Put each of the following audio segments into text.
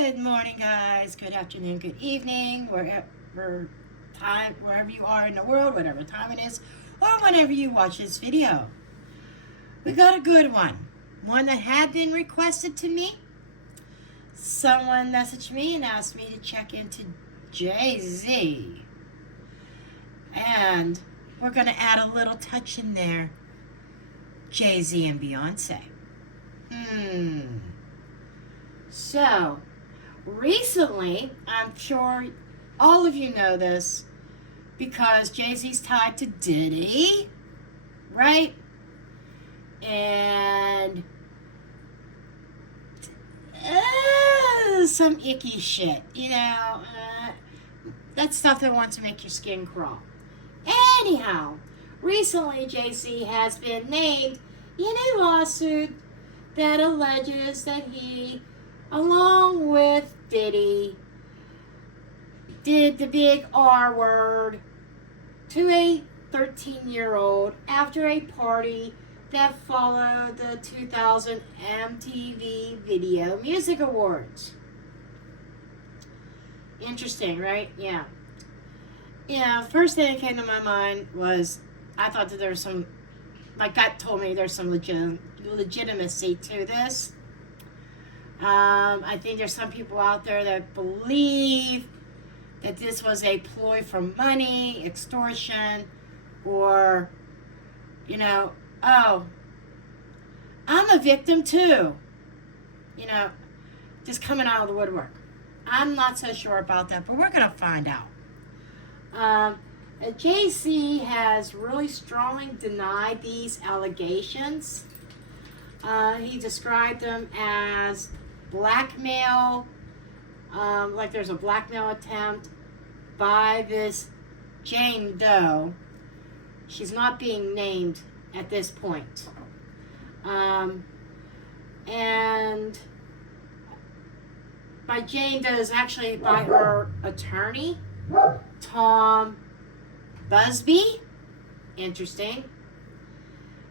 Good morning, guys. Good afternoon, good evening, wherever you are in the world, whatever time it is, or whenever you watch this video. We got a good one that had been requested to me. Someone messaged me and asked me to check into Jay Z, and we're going to add a little touch in there. Jay Z and Beyonce. So, recently, I'm sure all of you know this, because Jay Z's tied to Diddy, right? And some icky shit, that stuff that wants to make your skin crawl. Anyhow, recently Jay Z has been named in a lawsuit that alleges that he, along with Diddy, did the big R word to a 13-year-old after a party that followed the 2000 MTV Video Music Awards. Interesting, right? Yeah. First thing that came to my mind was, I thought that there was some, my gut told me there's some legitimacy to this. I think there's some people out there that believe that this was a ploy for money, extortion, or, oh, I'm a victim too. Just coming out of the woodwork. I'm not so sure about that, but we're going to find out. Jay Z has really strongly denied these allegations. He described them as blackmail, like there's a blackmail attempt by this Jane Doe. She's not being named at this point. And by Jane Doe is actually by her attorney, Tom Busby. Interesting.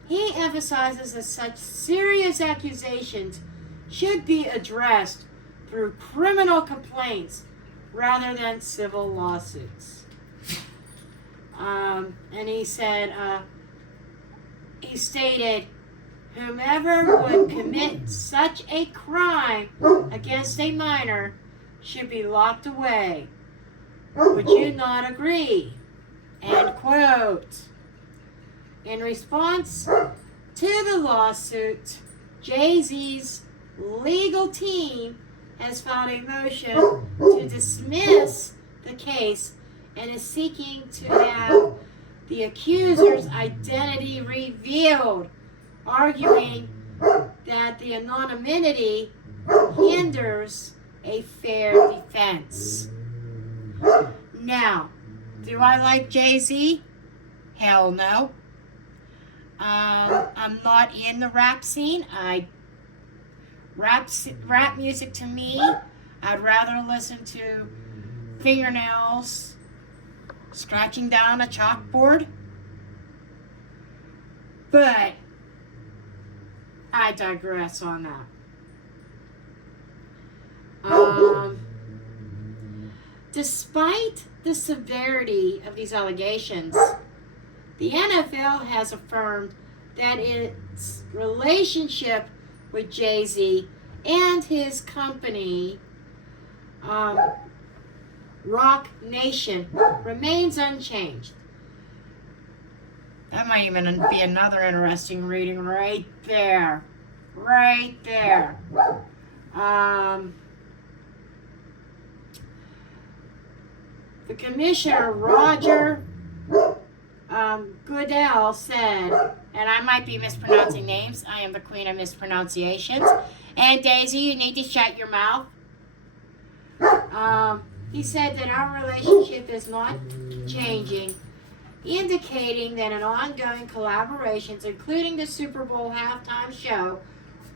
He emphasizes that such serious accusations should be addressed through criminal complaints rather than civil lawsuits. And he said, he stated, whomever would commit such a crime against a minor should be locked away. Would you not agree? End quote. In response to the lawsuit, Jay Z's legal team has filed a motion to dismiss the case and is seeking to have the accuser's identity revealed, arguing that the anonymity hinders a fair defense. Now, do I like Jay Z? Hell no. I'm not in the rap scene. Rap music to me, I'd rather listen to fingernails scratching down a chalkboard. But I digress on that. Despite the severity of these allegations, the NFL has affirmed that its relationship with Jay Z and his company, Rock Nation, remains unchanged. That might even be another interesting reading right there. Right there. The commissioner, Roger Goodell, said, and I might be mispronouncing names, I am the queen of mispronunciations, and Daisy, you need to shut your mouth. He said that our relationship is not changing, indicating that an ongoing collaborations, including the Super Bowl halftime show,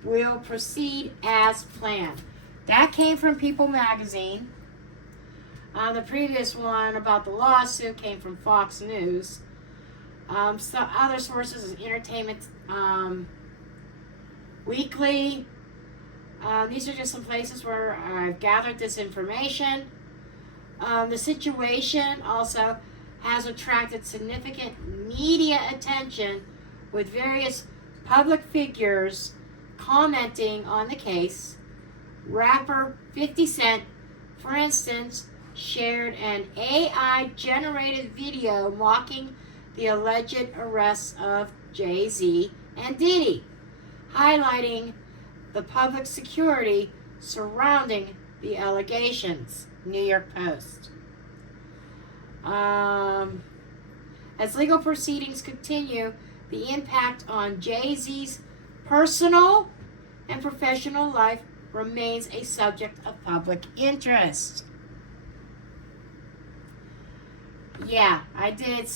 will proceed as planned. That came from People magazine. The previous one about the lawsuit came from Fox News. Some other sources is Entertainment Weekly, These are just some places where I've gathered this information. The situation also has attracted significant media attention, with various public figures commenting on the case. Rapper 50 Cent, for instance, shared an AI-generated video mocking the alleged arrests of Jay Z and Diddy, highlighting the public security surrounding the allegations. New York Post. As legal proceedings continue, the impact on Jay Z's personal and professional life remains a subject of public interest. Yeah, I did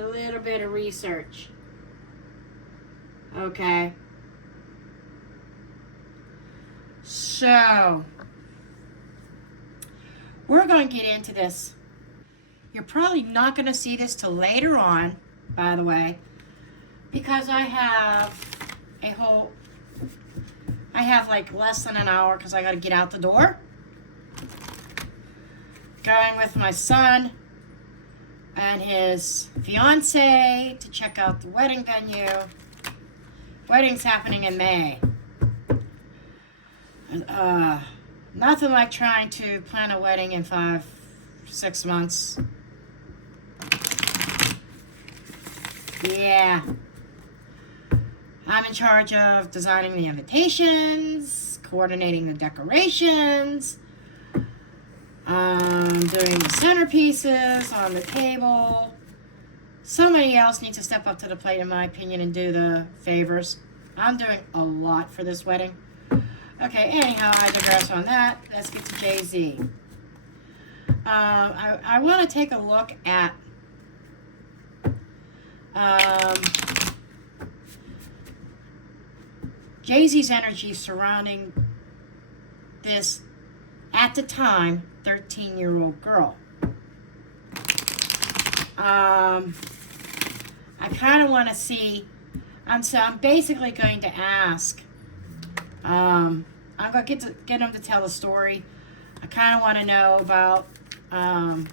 a little bit of research. Okay. So, we're going to get into this. You're probably not going to see this till later on, by the way, because I have like less than an hour because I got to get out the door. Going with my son and his fiance to check out the wedding venue. Wedding's happening in May. Nothing like trying to plan a wedding in 5-6 months. Yeah. I'm in charge of designing the invitations, coordinating the decorations, doing the centerpieces on the table. Somebody else needs to step up to the plate, in my opinion, and do the favors. I'm doing a lot for this wedding. Okay, anyhow, I digress on that. Let's get to Jay Z. I want to take a look at Jay Z's energy surrounding this, at the time, 13-year-old girl. I kind of want to see. I'm basically going to ask. I'm going to get him to tell a story. I kind of want to know about him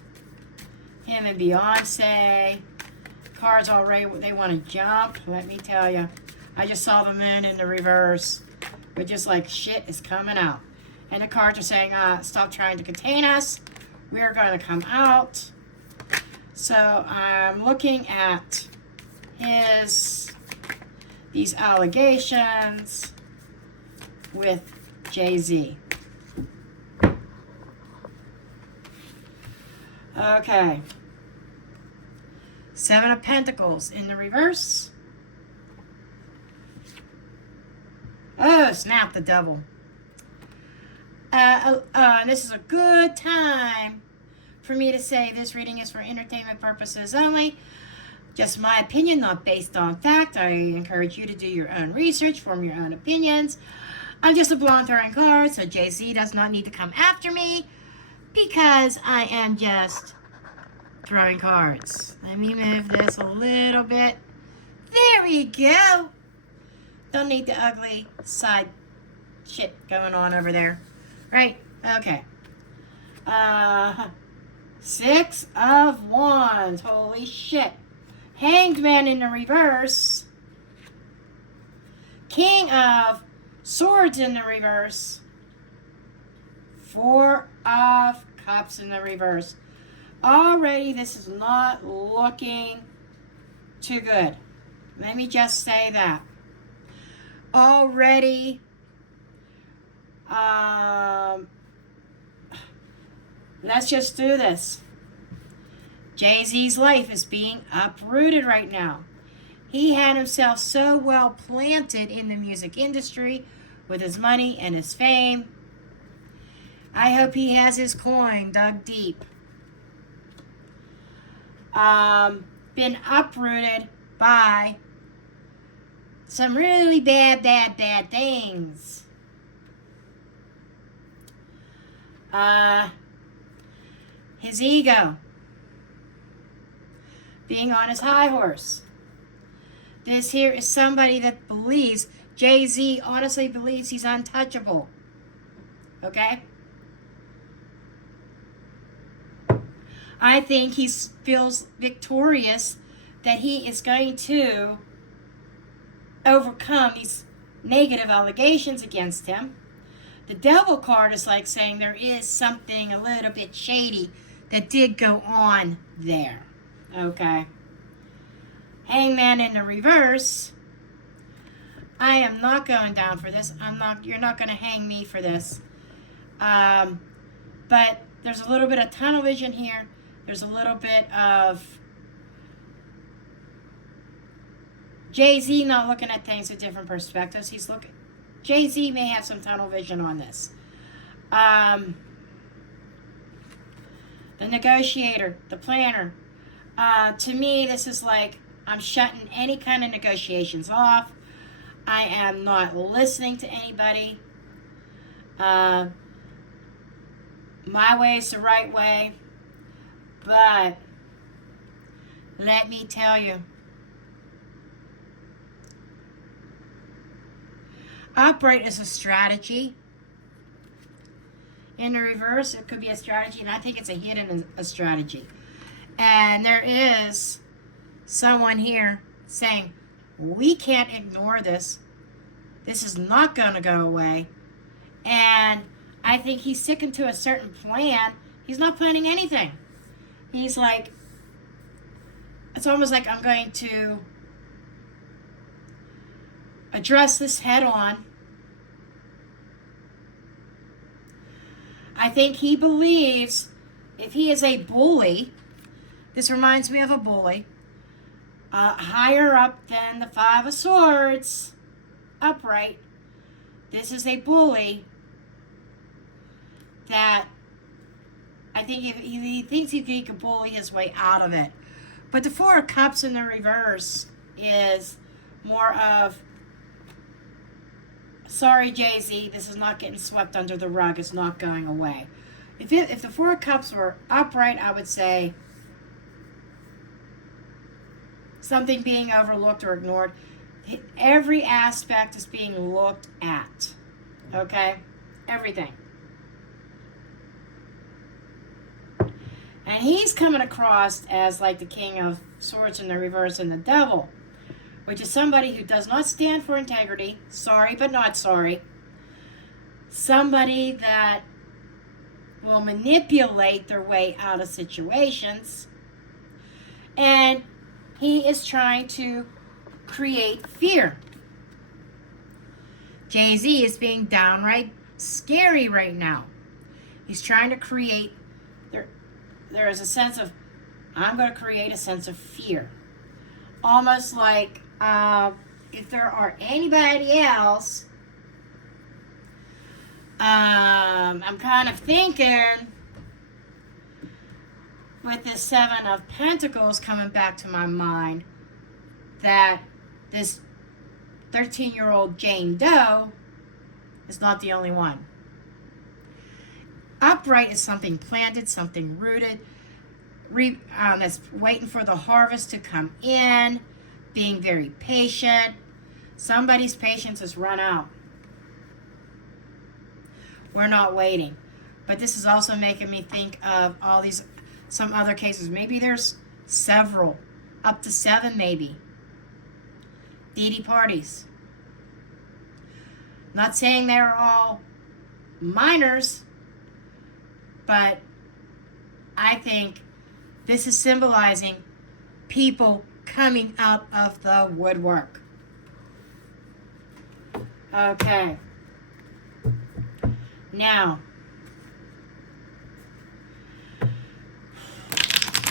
and Beyonce. Cards already, they want to jump. Let me tell you. I just saw the moon in the reverse. We're just like, shit is coming out. And the cards are saying, stop trying to contain us. We're going to come out. So I'm looking at these allegations with Jay Z. Okay. 7 of Pentacles in the reverse. Oh, snap, the devil. This is a good time for me to say this reading is for entertainment purposes only. Just my opinion, not based on fact. I encourage you to do your own research, form your own opinions. I'm just a blonde throwing cards, so Jay Z does not need to come after me because I am just throwing cards. Let me move this a little bit. There we go. Don't need the ugly side shit going on over there. Right? Okay. 6 of Wands. Holy shit. Hanged Man in the reverse. King of Swords in the reverse. 4 of Cups in the reverse. Already, this is not looking too good. Let me just say that. Already, let's just do this. Jay Z's life is being uprooted right now. He had himself so well planted in the music industry with his money and his fame. I hope he has his coin dug deep. Been uprooted by some really bad things. His ego. Being on his high horse. This here is somebody that believes, Jay Z honestly believes he's untouchable. Okay? I think he feels victorious that he is going to overcome these negative allegations against him. The devil card is like saying there is something a little bit shady that did go on there. Okay. Hangman in the reverse. I am not going down for this. You're not going to hang me for this. But there's a little bit of tunnel vision here. There's a little bit of Jay Z not looking at things with different perspectives. Jay Z may have some tunnel vision on this. The negotiator, the planner. To me, this is like I'm shutting any kind of negotiations off. I am not listening to anybody. My way is the right way. But let me tell you, upright is a strategy. In the reverse, it could be a strategy, and I think it's a hidden a strategy. And there is someone here saying, we can't ignore this. This is not going to go away. And I think he's sticking to a certain plan. He's not planning anything. He's like, it's almost like I'm going to address this head on. I think he believes if he is a bully, this reminds me of a bully, higher up than the Five of Swords, upright. This is a bully that I think he thinks he can bully his way out of it. But the Four of Cups in the reverse is more of, sorry, Jay Z, this is not getting swept under the rug. It's not going away. If the Four of Cups were upright, I would say something being overlooked or ignored. Every aspect is being looked at. Okay? Everything. And he's coming across as like the King of Swords in the reverse and the Devil, which is somebody who does not stand for integrity. Sorry, but not sorry. Somebody that will manipulate their way out of situations. And he is trying to create fear. Jay Z is being downright scary right now. He's trying to create, there is a sense of, I'm going to create a sense of fear. Almost like if there are anybody else, I'm kind of thinking with this Seven of Pentacles coming back to my mind that this 13-year-old Jane Doe is not the only one. Upright is something planted, something rooted, that's waiting for the harvest to come in, being very patient. Somebody's patience has run out. We're not waiting. But this is also making me think of all these, some other cases. Maybe there's several, up to 7 maybe. Didi parties. Not saying they're all minors, but I think this is symbolizing people coming out of the woodwork. Okay. Now,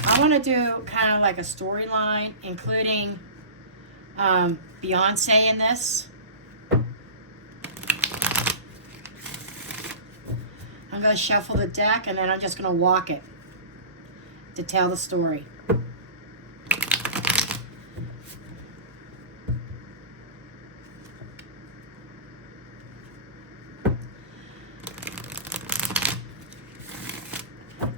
I want to do kind of like a storyline, including Beyonce in this. I'm going to shuffle the deck and then I'm just going to walk it to tell the story.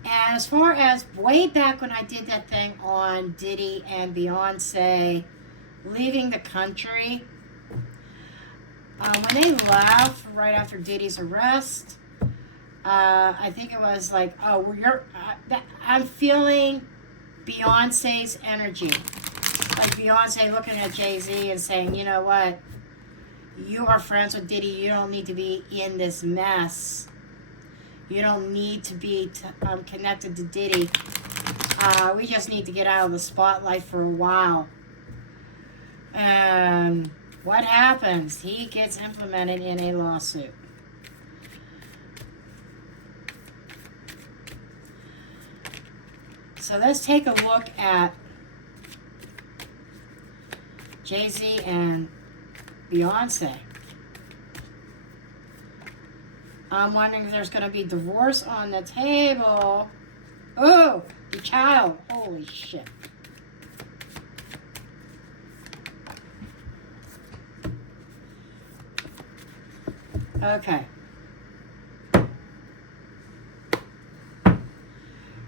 And as far as way back when I did that thing on Diddy and Beyonce leaving the country, when they left right after Diddy's arrest, I think it was like, oh, well, I'm feeling Beyonce's energy. Like Beyonce looking at Jay Z and saying, you know what? You are friends with Diddy. You don't need to be in this mess. You don't need to be connected to Diddy. We just need to get out of the spotlight for a while. And what happens? He gets implemented in a lawsuit. So let's take a look at Jay Z and Beyonce. I'm wondering if there's going to be divorce on the table. Oh, the child. Holy shit. Okay.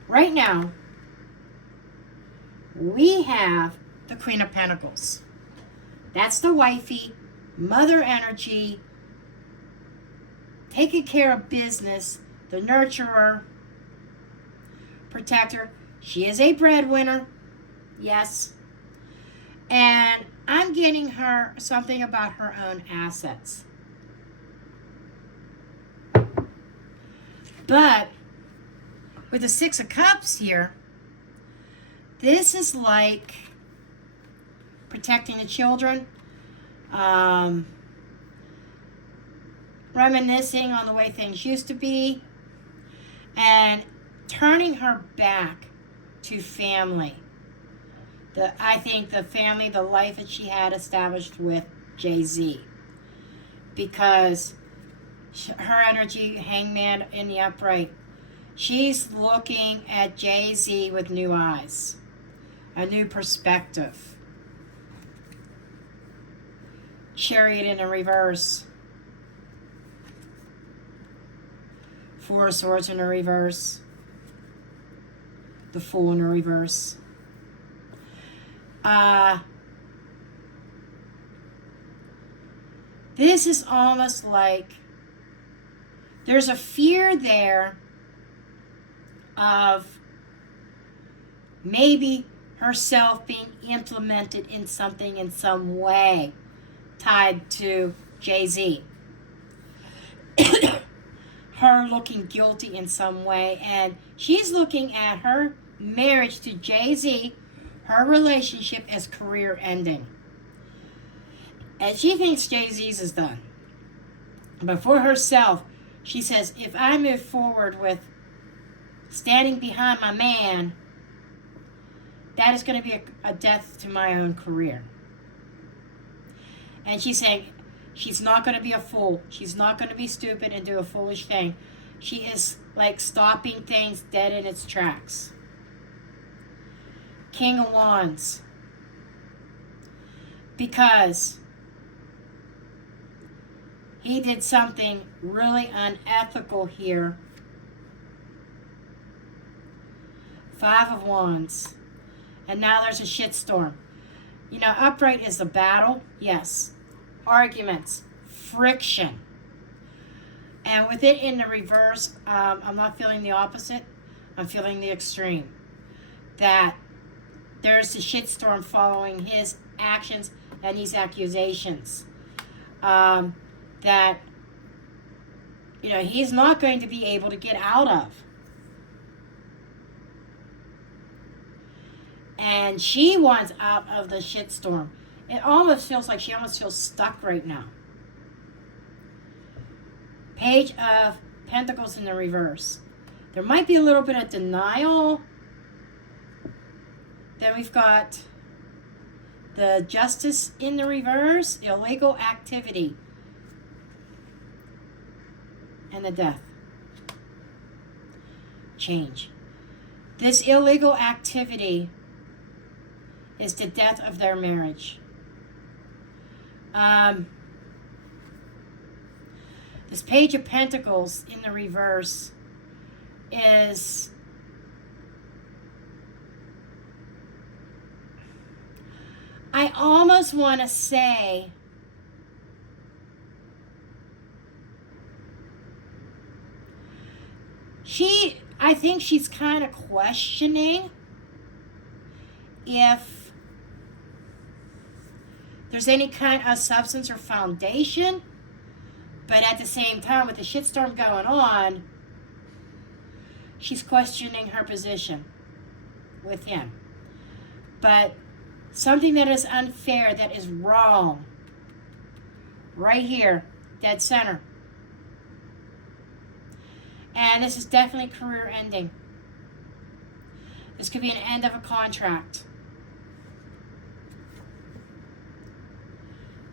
Right now, we have the Queen of Pentacles. That's the wifey, mother energy, taking care of business, the nurturer, protector. She is a breadwinner, yes. And I'm getting her something about her own assets. But with the Six of Cups here, this is like protecting the children, reminiscing on the way things used to be, and turning her back to family. I think the family, the life that she had established with Jay Z. Because her energy, hangman in the upright, she's looking at Jay Z with new eyes, a new perspective. Chariot in the reverse. Four of Swords in the reverse. The Fool in the reverse. This is almost like there's a fear there of maybe herself being implemented in something in some way tied to Jay Z. Her looking guilty in some way, and she's looking at her marriage to Jay Z, her relationship, as career ending. And she thinks Jay Z's is done. But for herself, she says, if I move forward with standing behind my man, that is going to be a death to my own career. And she's saying she's not going to be a fool. She's not going to be stupid and do a foolish thing. She is like stopping things dead in its tracks. King of Wands. Because he did something really unethical here. Five of Wands. And now there's a shitstorm. You know, upright is a battle. Yes. Arguments. Friction. And with it in the reverse, I'm not feeling the opposite. I'm feeling the extreme. That there's a shitstorm following his actions and these accusations. That, you know, he's not going to be able to get out of. And she wants out of the shitstorm. It almost feels like she almost feels stuck right now. Page of Pentacles in the reverse. There might be a little bit of denial. Then we've got the Justice in the reverse, illegal activity, and the Death. Change. This illegal activity is the death of their marriage. This Page of Pentacles in the reverse is I almost want to say I think she's kind of questioning if there's any kind of substance or foundation, but at the same time, with the shitstorm going on, she's questioning her position with him. But something that is unfair, that is wrong, right here, dead center. And this is definitely career ending. This could be an end of a contract.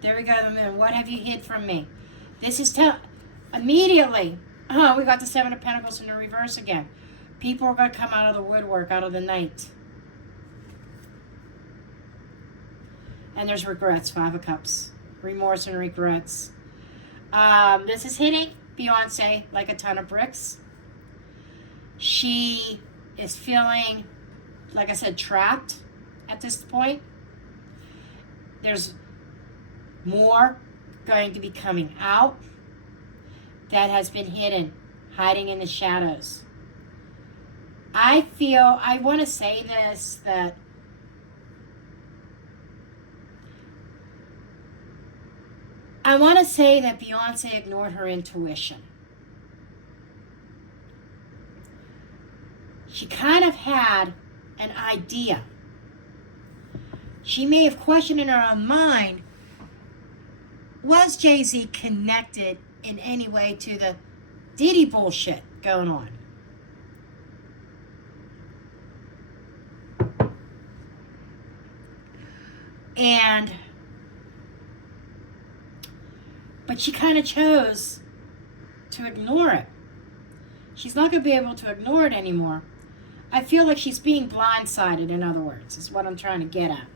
There we go, the moon. What have you hid from me? This is immediately. Oh, we got the Seven of Pentacles in the reverse again. People are going to come out of the woodwork, out of the night. And there's regrets, Five of Cups. Remorse and regrets. This is hitting Beyonce like a ton of bricks. She is feeling, like I said, trapped at this point. There's more going to be coming out that has been hidden, hiding in the shadows. I want to say this, that I want to say that Beyonce ignored her intuition. She kind of had an idea. She may have questioned in her own mind, was Jay Z connected in any way to the Diddy bullshit going on? But she kind of chose to ignore it. She's not going to be able to ignore it anymore. I feel like she's being blindsided, in other words, is what I'm trying to get at.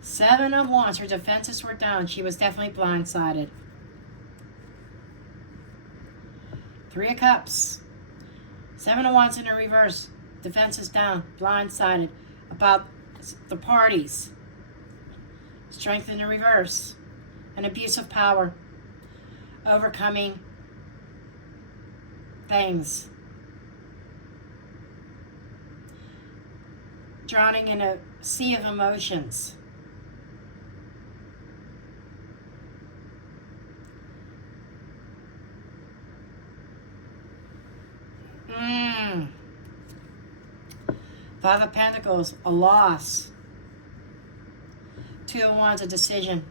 Seven of Wands, her defenses were down. She was definitely blindsided. Three of Cups. Seven of Wands in the reverse. Defenses down. Blindsided. About the parties. Strength in the reverse. An abuse of power. Overcoming things. Drowning in a sea of emotions. Five of Pentacles, a loss. Two of Wands, a decision.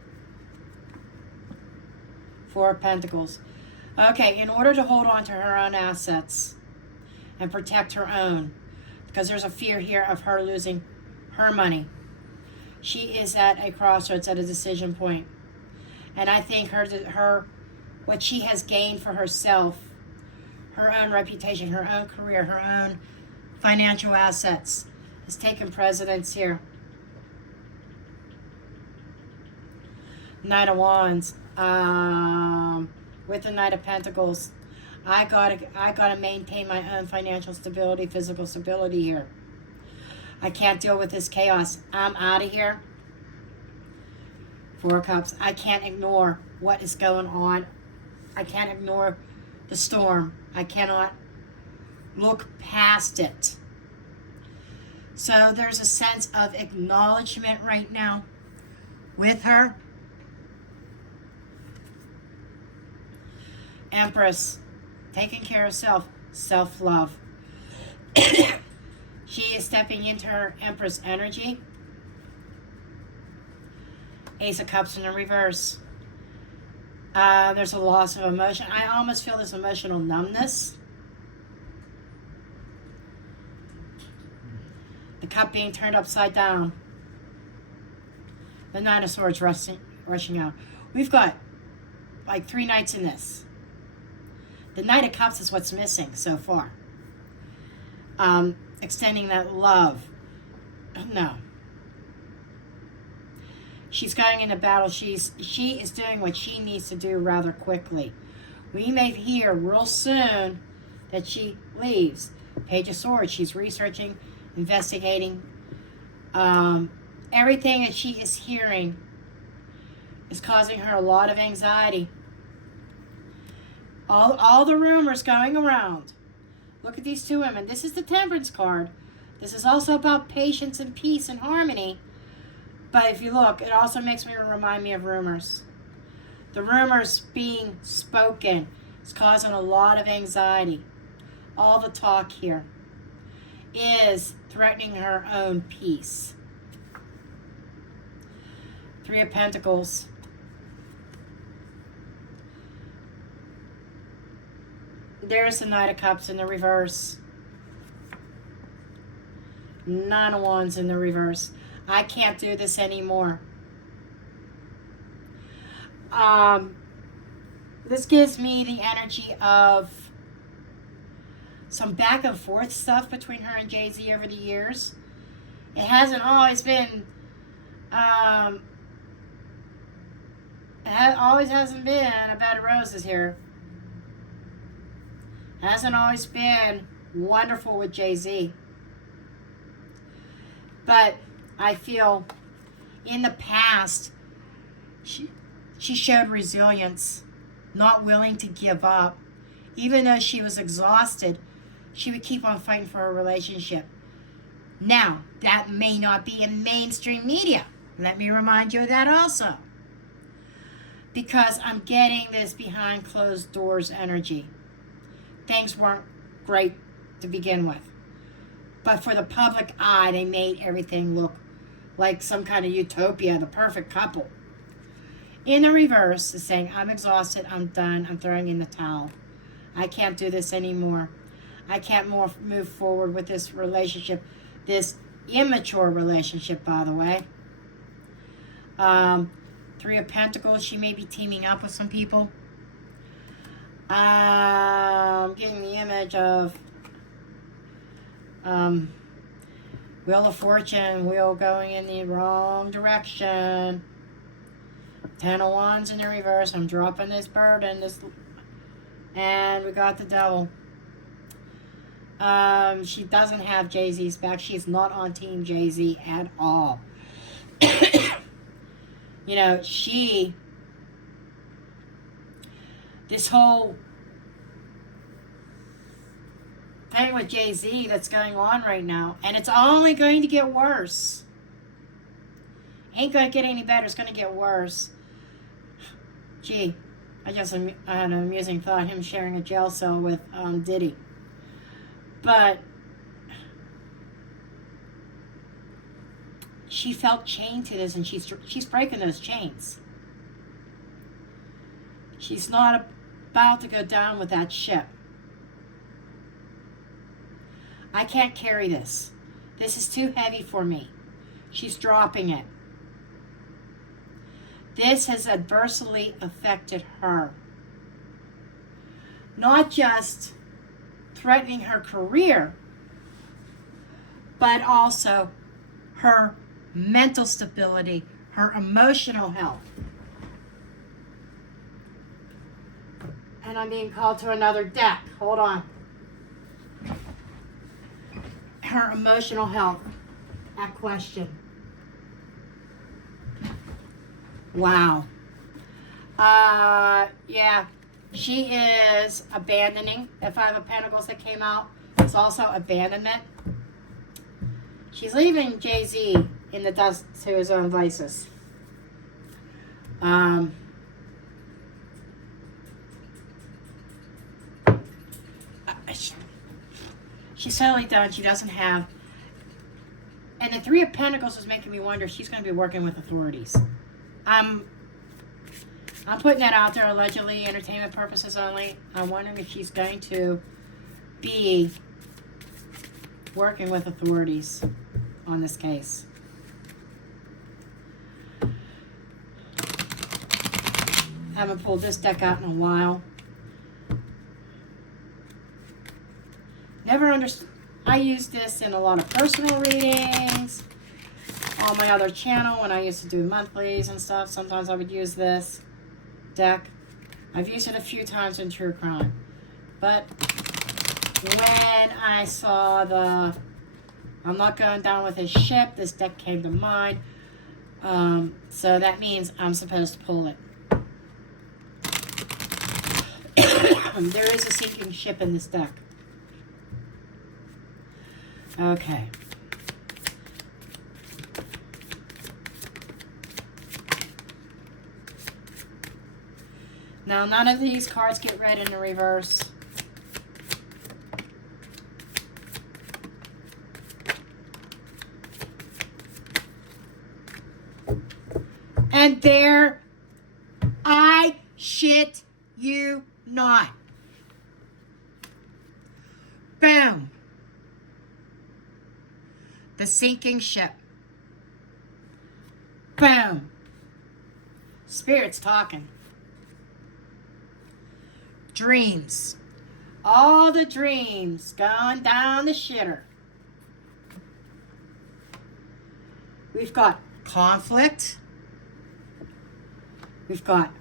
Four of Pentacles. Okay, in order to hold on to her own assets and protect her own, because there's a fear here of her losing her money, she is at a crossroads, at a decision point. And I think her what she has gained for herself, her own reputation, her own career, her own financial assets, has taken precedence here. Knight of Wands, with the Knight of Pentacles. I gotta maintain my own financial stability, physical stability here. I can't deal with this chaos. I'm out of here. Four of Cups. I can't ignore what is going on. I can't ignore the storm. I cannot look past it. So there's a sense of acknowledgement right now with her. Empress, taking care of self, self-love. She is stepping into her Empress energy. Ace of Cups in the reverse. There's a loss of emotion. I almost feel this emotional numbness. The cup being turned upside down. The Nine of Swords rushing out. We've got like 3 nights in this. The Knight of Cups is what's missing so far. Extending that love. No. She's going into battle. She is doing what she needs to do rather quickly. We may hear real soon that she leaves. Page of Swords. She's researching, investigating. Everything that she is hearing is causing her a lot of anxiety. All the rumors going around. Look at these two women. This is the Temperance card. This is also about patience and peace and harmony. But if you look, it also makes me remind me of rumors. The rumors being spoken is causing a lot of anxiety. All the talk here is threatening her own peace. Three of Pentacles. There's the Knight of Cups in the reverse. Nine of Wands in the reverse. I can't do this anymore. This gives me the energy of some back and forth stuff between her and Jay Z over the years. It hasn't always been, always hasn't been a bed of roses here. Hasn't always been wonderful with Jay Z. But I feel in the past, she showed resilience, not willing to give up. Even though she was exhausted, she would keep on fighting for a relationship. Now, that may not be in mainstream media. Let me remind you of that also. Because I'm getting this behind closed doors energy. Things weren't great to begin with. But for the public eye, they made everything look like some kind of utopia, the perfect couple. In the reverse, is saying, I'm exhausted, I'm done, I'm throwing in the towel. I can't do this anymore. I can't move forward with this relationship, this immature relationship, by the way. Three of Pentacles, she may be teaming up with some people. I'm getting the image of Wheel of Fortune, wheel going in the wrong direction. Ten of Wands in the reverse. I'm dropping this burden. And we got the Devil. She doesn't have Jay Z's back. She's not on Team Jay Z at all. You know, this whole thing with Jay Z that's going on right now, and it's only going to get worse. Ain't going to get any better. It's going to get worse. Gee, I had an amusing thought, him sharing a jail cell with Diddy. But she felt chained to this, and she's breaking those chains. She's not about to go down with that ship. I can't carry this. This is too heavy for me. She's dropping it. This has adversely affected her. Not just threatening her career, but also her mental stability, her emotional health. And I'm being called to another deck. Hold on. Her emotional health at question. Wow. Yeah. She is abandoning. The Five of Pentacles that came out, it's also abandonment. She's leaving Jay Z in the dust to his own vices. She's totally done. She doesn't have. And the Three of Pentacles is making me wonder if she's going to be working with authorities. I'm putting that out there, allegedly, entertainment purposes only. I'm wondering if she's going to be working with authorities on this case. I haven't pulled this deck out in a while. Never understood. I use this in a lot of personal readings on my other channel when I used to do monthlies and stuff. Sometimes I would use this deck. I've used it a few times in true crime. But when I saw the I'm not going down with his ship, this deck came to mind. So that means I'm supposed to pull it. There is a sinking ship in this deck. Okay. Now, none of these cards get read in the reverse. And there, I shit you not. Boom. The sinking ship. Boom. Spirit's talking. Dreams. All the dreams going down the shitter. We've got conflict. We've got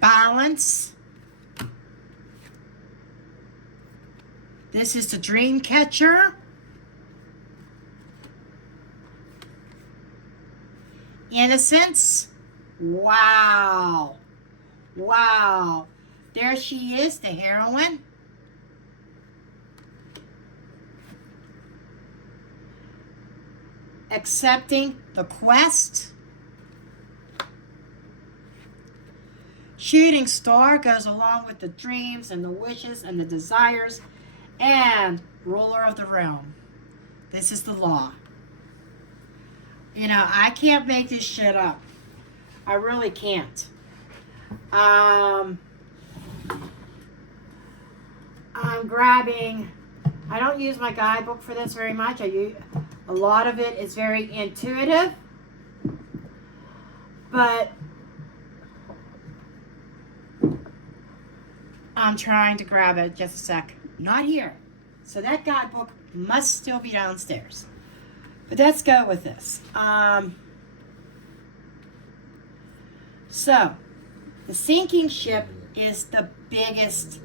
balance. This is the dream catcher. Innocence. Wow. Wow. There she is, the heroine. Accepting the quest. Shooting star goes along with the dreams and the wishes and the desires. And ruler of the realm. This is the law. You know, I can't make this shit up. I really can't. I'm grabbing, I don't use my guidebook for this very much. A lot of it is very intuitive. But I'm trying to grab it. Just a sec. Not here. So that guidebook must still be downstairs. But let's go with this. So, the sinking ship is the biggest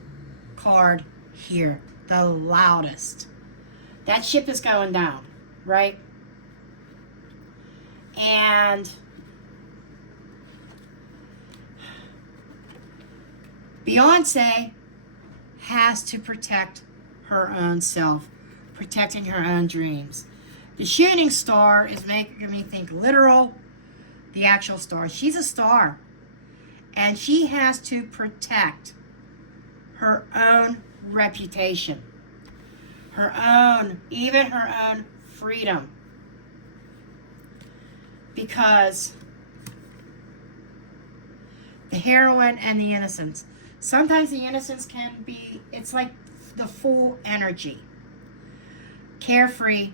card here. The loudest. That ship is going down, right? And Beyonce has to protect her own self, protecting her own dreams. The shooting star is making me think literal, the actual star. She's a star, and she has to protect her own reputation, even her own freedom, because the heroine and the innocence. Sometimes the innocence can be, it's like the full energy. Carefree,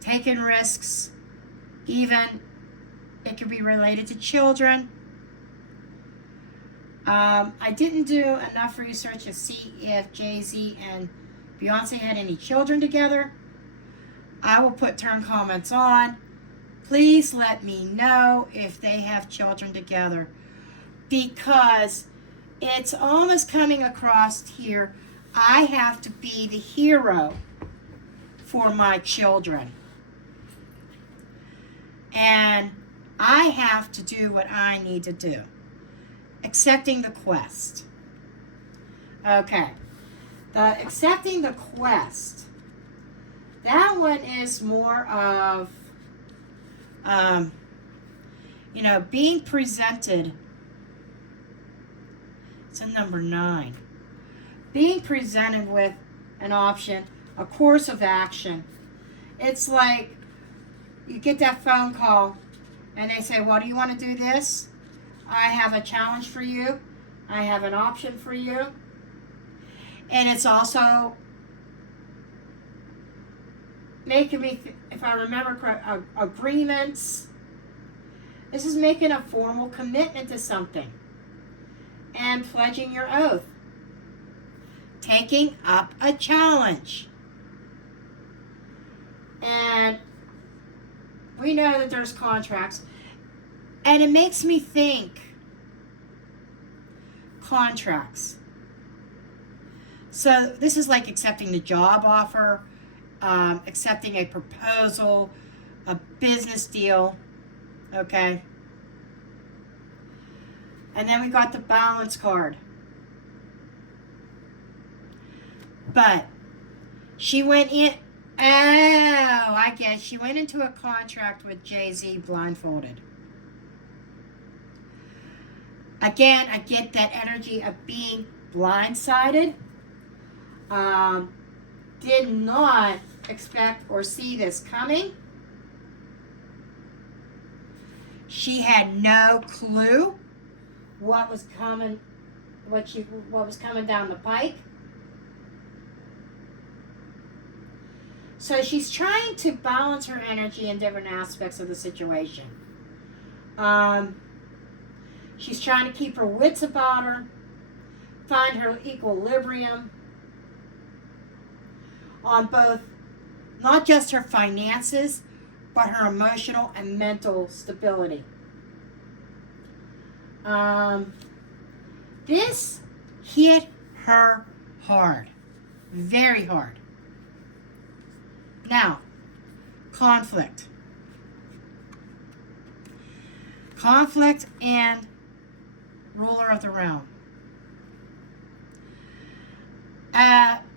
taking risks, even it could be related to children. I didn't do enough research to see if Jay Z and Beyonce had any children together. I will put turn comments on. Please let me know if they have children together, because it's almost coming across here. I have to be the hero for my children. And I have to do what I need to do. Accepting the quest. Okay. The accepting the quest. That one is more of, being presented. It's a number 9. Being presented with an option, a course of action. It's like you get that phone call and they say, well, do you want to do this? I have a challenge for you. I have an option for you. And it's also making me, if I remember correct, agreements. This is making a formal commitment to something. And pledging your oath. Taking up a challenge. And we know that there's contracts. And it makes me think contracts. So this is like accepting the job offer, accepting a proposal, a business deal, okay? And then we got the balance card. But she went in. Oh, I guess she went into a contract with Jay Z blindfolded. Again, I get that energy of being blindsided. Did not expect or see this coming. She had no clue what was coming, what was coming down the pike. So she's trying to balance her energy in different aspects of the situation. She's trying to keep her wits about her, find her equilibrium on both, not just her finances, but her emotional and mental stability. This hit her hard, very hard. Now, conflict. Conflict and ruler of the realm.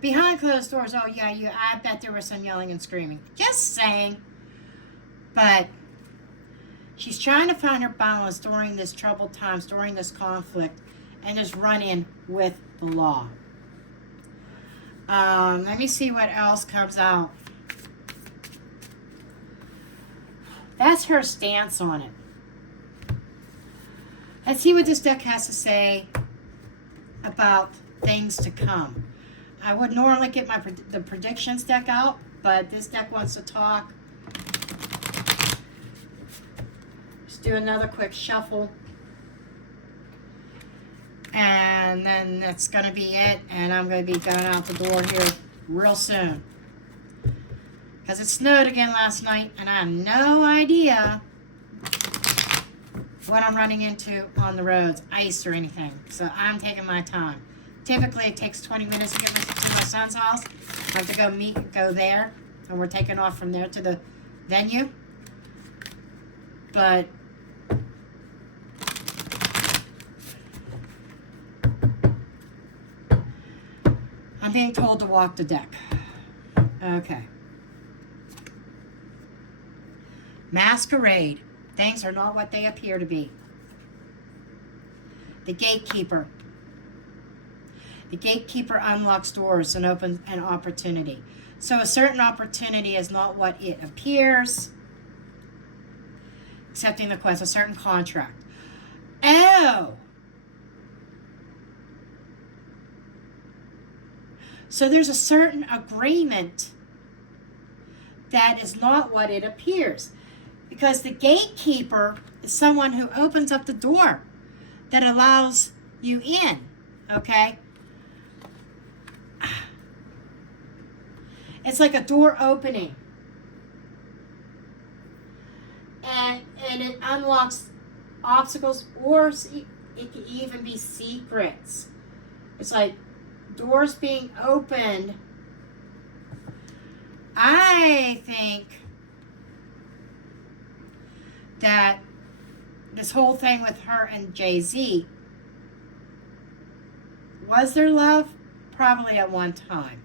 Behind closed doors, oh yeah, I bet there was some yelling and screaming. Just saying. But she's trying to find her balance during this troubled times, during this conflict, and this run-in with the law. Let me see what else comes out. That's her stance on it. Let's see what this deck has to say about things to come. I would normally get the predictions deck out, but this deck wants to talk. Let's do another quick shuffle. And then that's going to be it. And I'm going to be going out the door here real soon. Because it snowed again last night, and I have no idea what I'm running into on the roads, ice or anything. So I'm taking my time. Typically, it takes 20 minutes to get to my son's house. I have to go there, and we're taking off from there to the venue. But I'm being told to walk the deck. Okay. Masquerade. Things are not what they appear to be. The gatekeeper. The gatekeeper unlocks doors and opens an opportunity. So a certain opportunity is not what it appears. Accepting the quest, a certain contract. Oh! So there's a certain agreement that is not what it appears. Because the gatekeeper is someone who opens up the door that allows you in, okay? It's like a door opening. And it unlocks obstacles, or it can even be secrets. It's like doors being opened. I think that this whole thing with her and Jay Z, was their love? Probably at one time.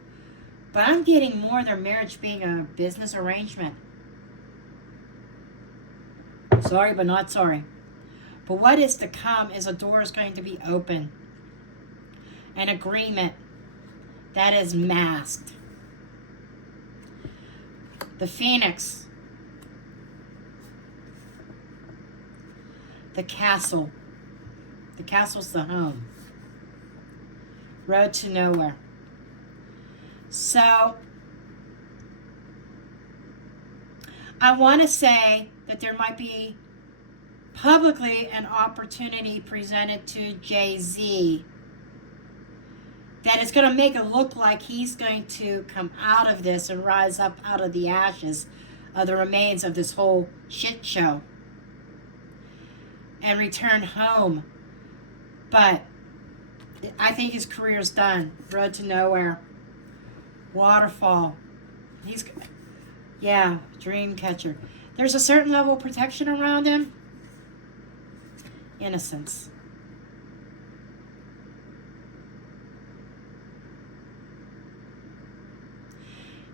But I'm getting more their marriage being a business arrangement. Sorry, but not sorry. But what is to come is a door is going to be open. An agreement that is masked. The Phoenix. The castle. The castle's the home. Road to nowhere. So, I want to say that there might be publicly an opportunity presented to Jay Z that is going to make it look like he's going to come out of this and rise up out of the ashes of the remains of this whole shit show and return home. But I think his career's done. Road to nowhere. Waterfall. Dream catcher. There's a certain level of protection around him. Innocence.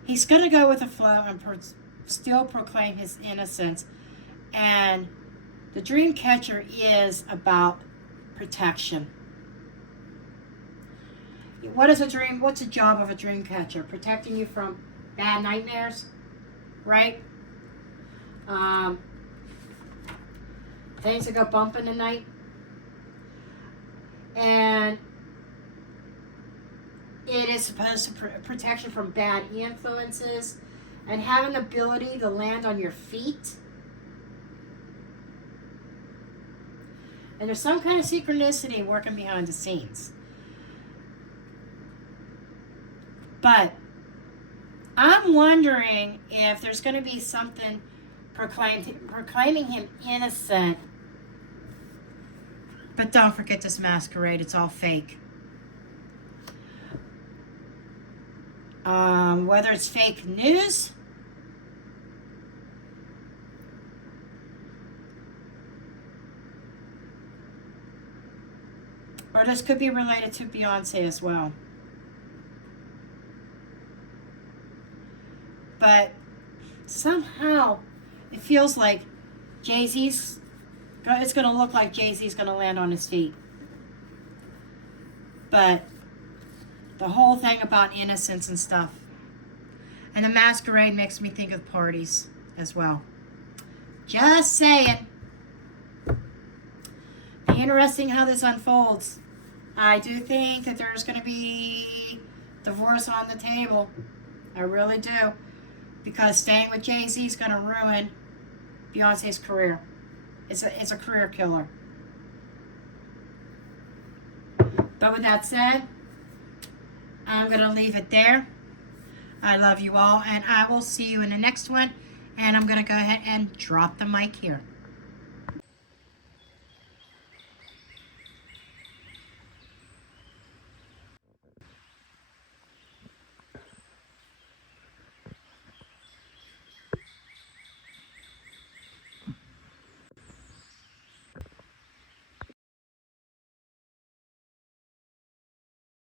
He's going to go with the flow and still proclaim his innocence. And the dream catcher is about protection. What is a dream? What's the job of a dream catcher? Protecting you from bad nightmares, right? Things that go bump in the night. And it is supposed to protect you from bad influences and having the ability to land on your feet. And there's some kind of synchronicity working behind the scenes. But I'm wondering if there's going to be something proclaiming him innocent. But don't forget this masquerade. It's all fake. Whether it's fake news, or this could be related to Beyonce as well. But somehow it feels like Jay-Z's, it's going to look like Jay-Z's going to land on his feet. But the whole thing about innocence and stuff. And the masquerade makes me think of parties as well. Just saying. Be interesting how this unfolds. I do think that there's going to be divorce on the table. I really do. Because staying with Jay-Z is going to ruin Beyonce's career. It's a career killer. But with that said, I'm going to leave it there. I love you all, and I will see you in the next one. And I'm going to go ahead and drop the mic here.